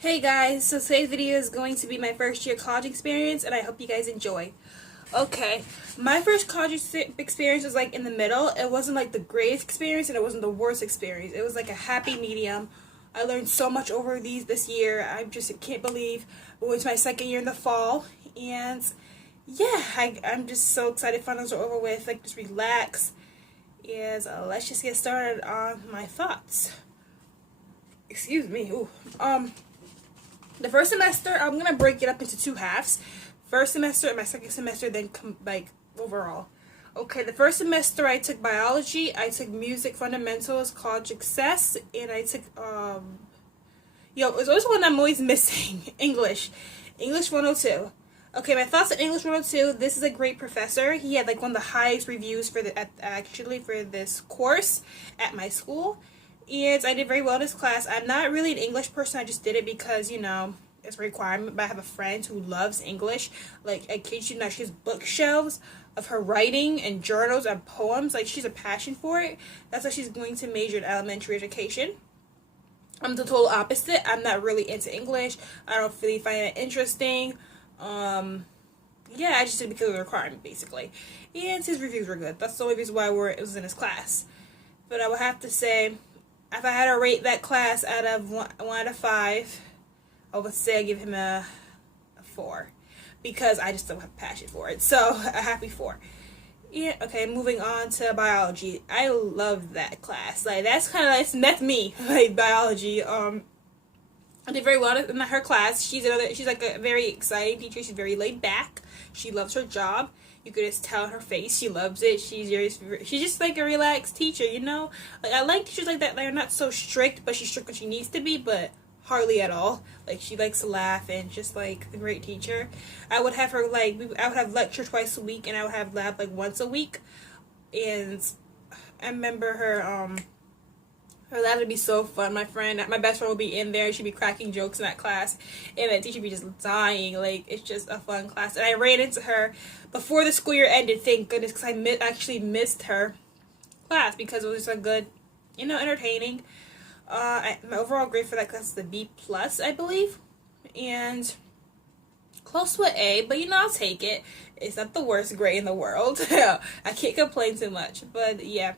Hey guys, so today's video is going to be my first year college experience, and I hope you guys enjoy. Okay, my first college experience was like in the middle. It wasn't like the greatest experience and it wasn't the worst experience. It was like a happy medium. I learned so much over this year. I can't believe we went to my second year in the fall, and yeah, I'm just so excited finals are over with. Like, just relax. And let's just get started on my thoughts. Excuse me. Ooh. The first semester, I'm going to break it up into two halves. First semester and my second semester, then overall. Okay, the first semester I took biology, I took music fundamentals, college success, and I took, there's always one I'm always missing, English. English 102. Okay, my thoughts on English 102, this is a great professor. He had like one of the highest reviews for this course at my school. And I did very well in this class. I'm not really an English person. I just did it because, it's a requirement. But I have a friend who loves English. Like, I kid you not, she has bookshelves of her writing and journals and poems. Like, she's a passion for it. That's why she's going to major in elementary education. I'm the total opposite. I'm not really into English. I don't really find it interesting. I just did it because of the requirement, basically. And his reviews were good. That's the only reason why it was in his class. But I would have to say, if I had to rate that class out of 1 out of 5, I would say I give him a 4. Because I just don't have passion for it. So, a happy 4. Yeah, okay, moving on to biology. I love that class. Like, that's that's me, like, biology. I did very well in her class. She's like a very exciting teacher. She's very laid back. She loves her job. You could just tell in her face she loves it. She's just like a relaxed teacher, Like, I like teachers like that. They're not so strict, but she's strict when she needs to be, but hardly at all. Like, she likes to laugh and just like a great teacher. I would have her I would have lecture twice a week, and I would have lab like once a week. And I remember her lab would be so fun. My best friend would be in there. She'd be cracking jokes in that class, and that teacher would be just dying. Like, it's just a fun class. And I ran into her before the school year ended, thank goodness, because I actually missed her class because it was just a good, entertaining. My overall grade for that class is a B+, I believe, and close to an A, but I'll take it. It's not the worst grade in the world. I can't complain too much, but yeah.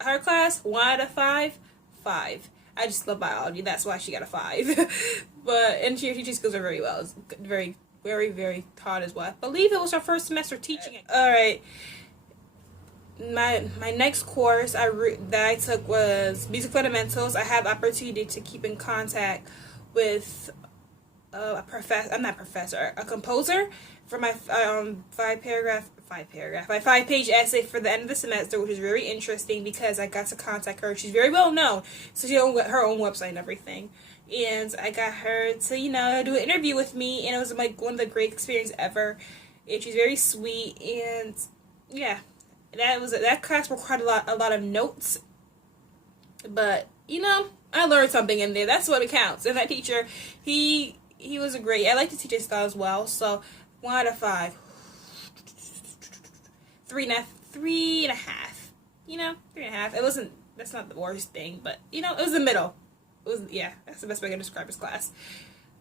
Her class, 1 out of 5, 5. I just love biology. That's why she got a 5. And she teaching skills are very well. It's very, very, very taught as well. I believe it was her first semester teaching it. All right. My next course that I took was music fundamentals. I had the opportunity to keep in contact with a composer for my 5-page essay for the end of the semester, which is very interesting because I got to contact her. She's very well known, so she owns her own website and everything. And I got her to, do an interview with me, and it was like one of the great experiences ever. And she's very sweet, and yeah, that class required a lot of notes, but I learned something in there. That's what counts. And that teacher, he was a great. I like to teach his style as well. So 1 out of 5. 3.5. 3.5. 3.5. It wasn't. That's not the worst thing, but it was the middle. That's the best way I can describe his class.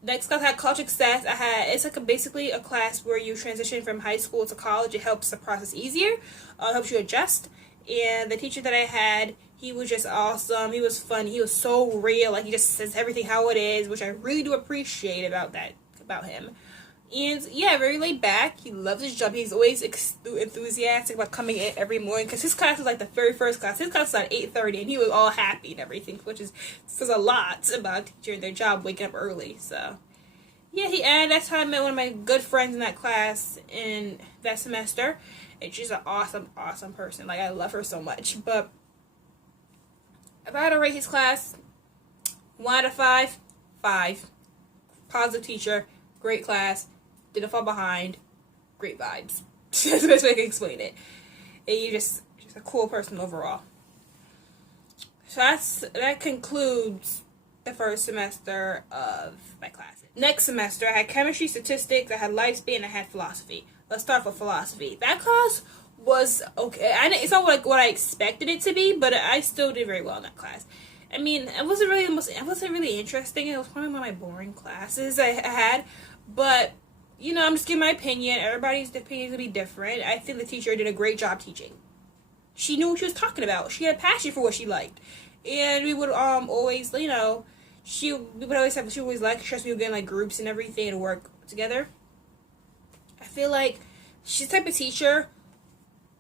Next class I had college success. It's like basically a class where you transition from high school to college. It helps the process easier. Helps you adjust. And the teacher that I had, he was just awesome. He was fun. He was so real. Like, he just says everything how it is, which I really do appreciate about him. And yeah, very laid back. He loves his job. He's always enthusiastic about coming in every morning, because his class was like the very first class. His class was at 8:30, and he was all happy and everything, which says a lot about a teacher and their job, waking up early. So yeah, and that's how I met one of my good friends in that class in that semester. And she's an awesome, awesome person. Like, I love her so much. But if I had to rate his class, 1 out of 5, 5. Positive teacher, great class, didn't fall behind, great vibes. That's the best way I can explain it. And you're just a cool person overall. So that concludes the first semester of my classes. Next semester, I had chemistry, statistics, I had lifespan, I had philosophy. Let's start with philosophy. That class was okay. It's not what I expected it to be, but I still did very well in that class. I mean, it wasn't really interesting. It was probably one of my boring classes I had, but you know, I'm just giving my opinion. Everybody's opinion will be different. I think the teacher did a great job teaching. She knew what she was talking about. She had a passion for what she liked, and we would always, you know, she always like us. We would get in like groups and everything and work together. I feel like she's the type of teacher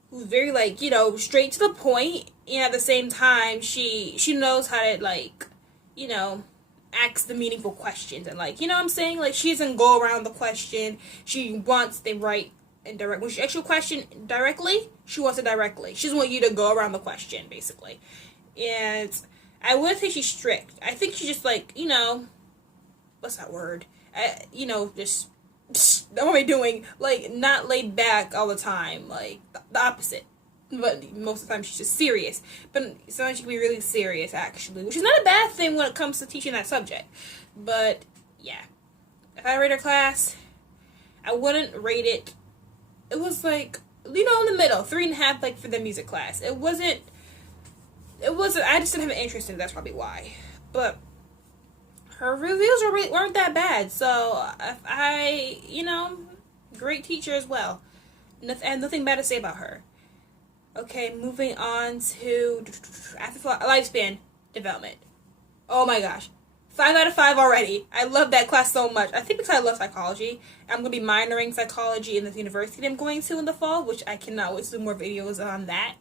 who's very like, you know, straight to the point, and at the same time she knows how to like, you know, ask the meaningful questions, and like, you know what I'm saying, like she doesn't go around the question. She wants the right and direct. When she asks you a question directly, she wants it directly. She doesn't want you to go around the question, basically. And I wouldn't say she's strict. I think she's just like, you know, what's that word? You know, just what am I doing? Like, not laid back all the time. Like, the opposite. But most of the time she's just serious. But sometimes she can be really serious, actually. Which is not a bad thing when it comes to teaching that subject. But, yeah. If I rate her class, I wouldn't rate it. It was like, you know, in the middle. 3.5, like, for the music class. It wasn't, I just didn't have an interest in it. That's probably why. But her reviews weren't that bad. So, you know, great teacher as well. I have nothing bad to say about her. Okay, moving on to lifespan development. Oh my gosh. 5 out of 5 already. I love that class so much. I think because I love psychology. I'm going to be minoring psychology in this university that I'm going to in the fall, which I cannot wait to do more videos on that.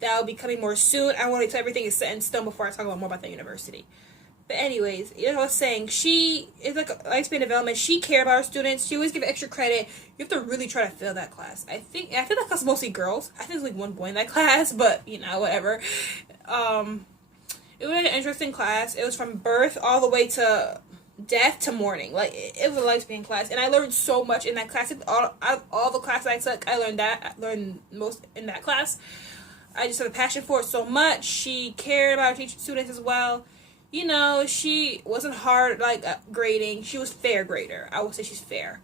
That will be coming more soon. I want to wait till everything is set in stone before I talk about more about the university. But anyways, you know what I was saying, she is like a lifespan development. She cared about her students. She always give extra credit. You have to really try to fill that class. I feel that class is mostly girls. I think there's like one boy in that class, but you know, whatever. It was an interesting class. It was from birth all the way to death to mourning. Like, it was a lifespan class, and I learned so much in that class. All the classes I took, I learned most in that class. I just had a passion for it so much. She cared about her students as well. You know, she wasn't hard, like, grading. She was fair grader. I would say she's fair.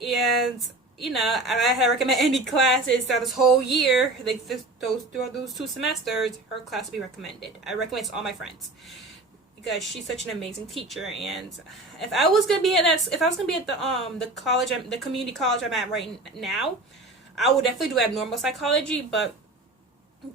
And, you know, and I recommend any classes throughout this whole year, like, throughout those 2 semesters, her class will be recommended. I recommend it to all my friends. Because she's such an amazing teacher. And if I was going to be at the college, the community college I'm at right now, I would definitely do abnormal psychology, but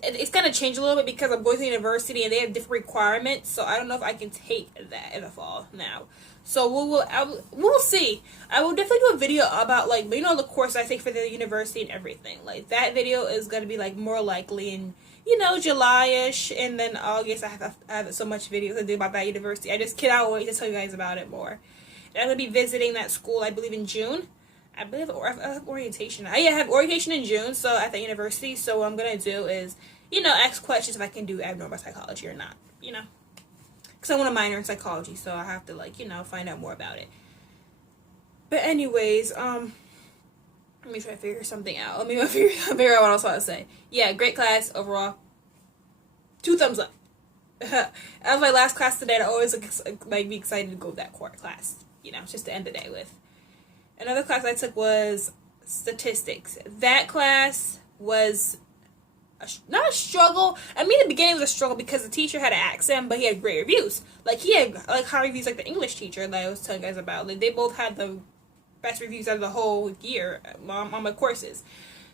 it's going to change a little bit because I'm going to university and they have different requirements, so I don't know if I can take that in the fall now. So we'll see. I will definitely do a video about, like, you know, the course I take for the university and everything. Like, that video is going to be, like, more likely in, you know, July-ish, and then August I have so much videos to do about that university. I just cannot wait to tell you guys about it more. And I'm going to be visiting that school, I believe, in June. I believe I have orientation. I have orientation in June, so at the university. So what I'm gonna do is, you know, ask questions if I can do abnormal psychology or not. You know, because I want to minor in psychology, so I have to, like, you know, find out more about it. But anyways, let me try to figure something out. Let me figure out what I was about to say. Yeah, great class overall. 2 thumbs up. That was my last class today. I always like be excited to go to that class. You know, just to end the day with. Another class I took was statistics. That class was not a struggle. I mean, in the beginning it was a struggle because the teacher had an accent, but he had great reviews. Like, he had like high reviews like the English teacher that I was telling you guys about. Like, they both had the best reviews out of the whole year on my courses.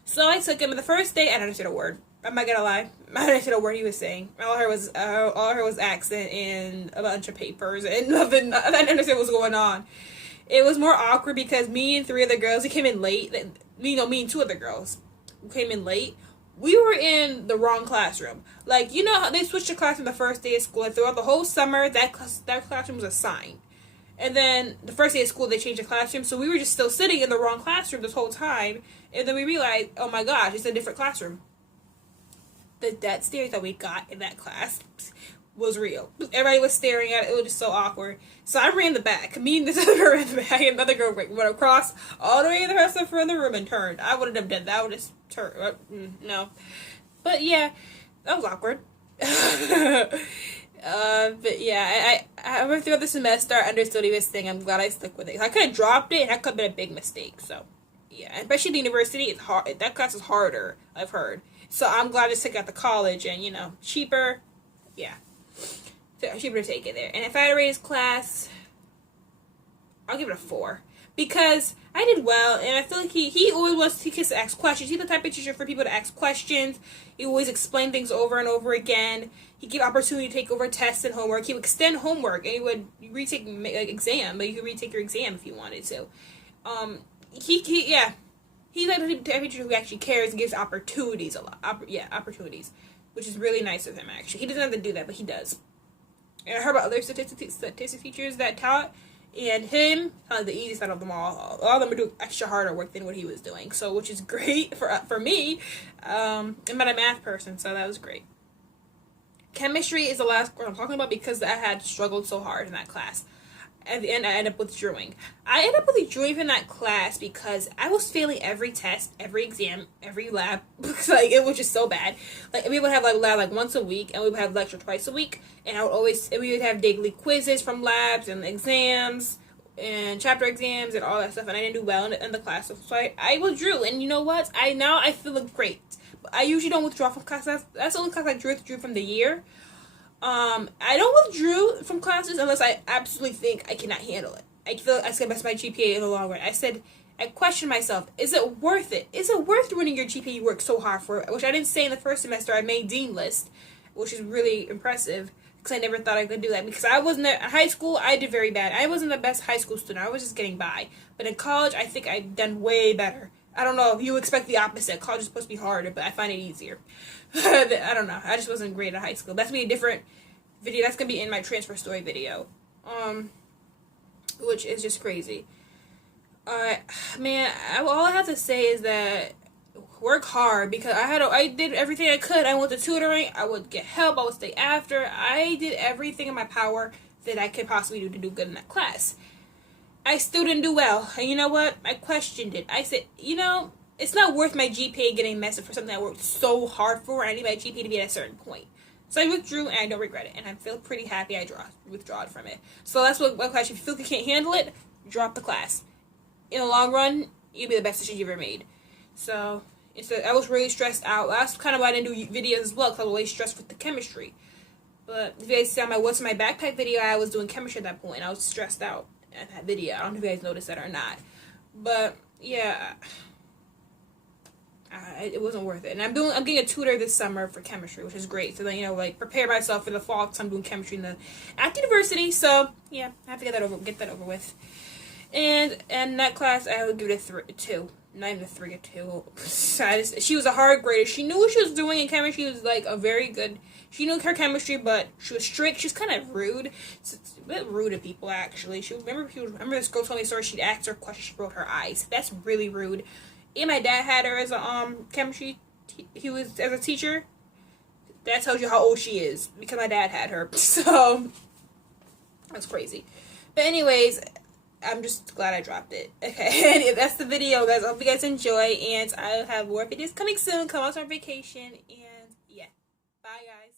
So I took him, and the first day I didn't understand a word. I'm not gonna lie, I didn't understand a word he was saying. All I heard was accent and a bunch of papers and nothing. I didn't understand what was going on. It was more awkward because me and 3 other girls, we came in late. Me and 2 other girls who came in late. We were in the wrong classroom. Like, you know how they switched the classroom the first day of school, and throughout the whole summer, that classroom was assigned. And then the first day of school, they changed the classroom, so we were just still sitting in the wrong classroom this whole time. And then we realized, oh my gosh, it's a different classroom. That stare that we got in that class was real. Everybody was staring at it. It was just so awkward. So I ran the back. Me and this other girl ran the back, and another girl went across all the way to the rest of the room and turned. I wouldn't have done that. I would just turn. No. But yeah, that was awkward. But yeah, I went through the semester. I understood what he was saying. I'm glad I stuck with it. I could have dropped it, and that could have been a big mistake. So yeah, especially the university, it's hard. That class is harder, I've heard. So I'm glad I just took out the college, and, you know, cheaper. Yeah. So she better take it there. And if I had to rate his class, I'll give it a 4. Because I did well, and I feel like he always wants to ask questions. He's the type of teacher for people to ask questions. He always explained things over and over again. He gave opportunity to take over tests and homework. He would extend homework, and he would retake exam, but you could retake your exam if you wanted to. He's like the type of teacher who actually cares and gives opportunities a lot. Opportunities, which is really nice of him, actually. He doesn't have to do that, but he does. And I heard about other statistics teachers that taught, and him, the easiest out of them all. All of them would do extra harder work than what he was doing, so which is great for me. I'm not a math person, so that was great. Chemistry is the last course I'm talking about because I had struggled so hard in that class. At the end, I ended up withdrawing. I ended up withdrawing from that class because I was failing every test, every exam, every lab. Like, it was just so bad. Like, we would have like lab like once a week, and we would have lecture twice a week. And we would have daily quizzes from labs and exams and chapter exams and all that stuff. And I didn't do well in the class, so I withdrew. And you know what? I feel great. But I usually don't withdraw from classes. That's the only class I withdrew from the year. I don't withdraw from classes unless I absolutely think I cannot handle it. I feel like I can mess my GPA in the long run. I questioned myself, is it worth it? Is it worth ruining your GPA you worked so hard for? Which I didn't say in the first semester. I made Dean List, which is really impressive because I never thought I could do that. Because I wasn't in high school, I did very bad. I wasn't the best high school student. I was just getting by. But in college, I think I've done way better. I don't know. You expect the opposite. College is supposed to be harder, but I find it easier. I don't know. I just wasn't great at high school. That's going to be a different video. That's going to be in my transfer story video. Which is just crazy. Man, all I have to say is that work hard because I did everything I could. I went to tutoring. I would get help. I would stay after. I did everything in my power that I could possibly do to do good in that class. I still didn't do well. And you know what? I questioned it. I said, it's not worth my GPA getting messed up for something I worked so hard for. I need my GPA to be at a certain point. So I withdrew, and I don't regret it. And I feel pretty happy I withdrew from it. So that's what question. If you feel you can't handle it, drop the class. In the long run, you'll be the best decision you've ever made. So I was really stressed out. That's kind of why I didn't do videos as well, because I was really stressed with the chemistry. But if you guys see on what's in my backpack video, I was doing chemistry at that point. I was stressed out at that video. I don't know if you guys noticed that or not. But yeah, it wasn't worth it. And I'm getting a tutor this summer for chemistry, which is great. So then prepare myself for the fall because I'm doing chemistry at the university. So yeah, I have to get that over with. And that class, I would give it a 2. Not even a 3, a 2. She was a hard grader. She knew what she was doing in chemistry. She was like a very good. She knew her chemistry, but she was strict. She was kind of rude. It's a bit rude to people, actually. Remember this girl told me a story. She'd ask her questions. She rolled her eyes. That's really rude. And my dad had her as a chemistry. He was as a teacher. That tells you how old she is because my dad had her. So that's crazy. But anyways, I'm just glad I dropped it. Okay, and that's the video, guys. I hope you guys enjoy, and I'll have more videos coming soon. Come out on vacation, and yeah, bye, guys.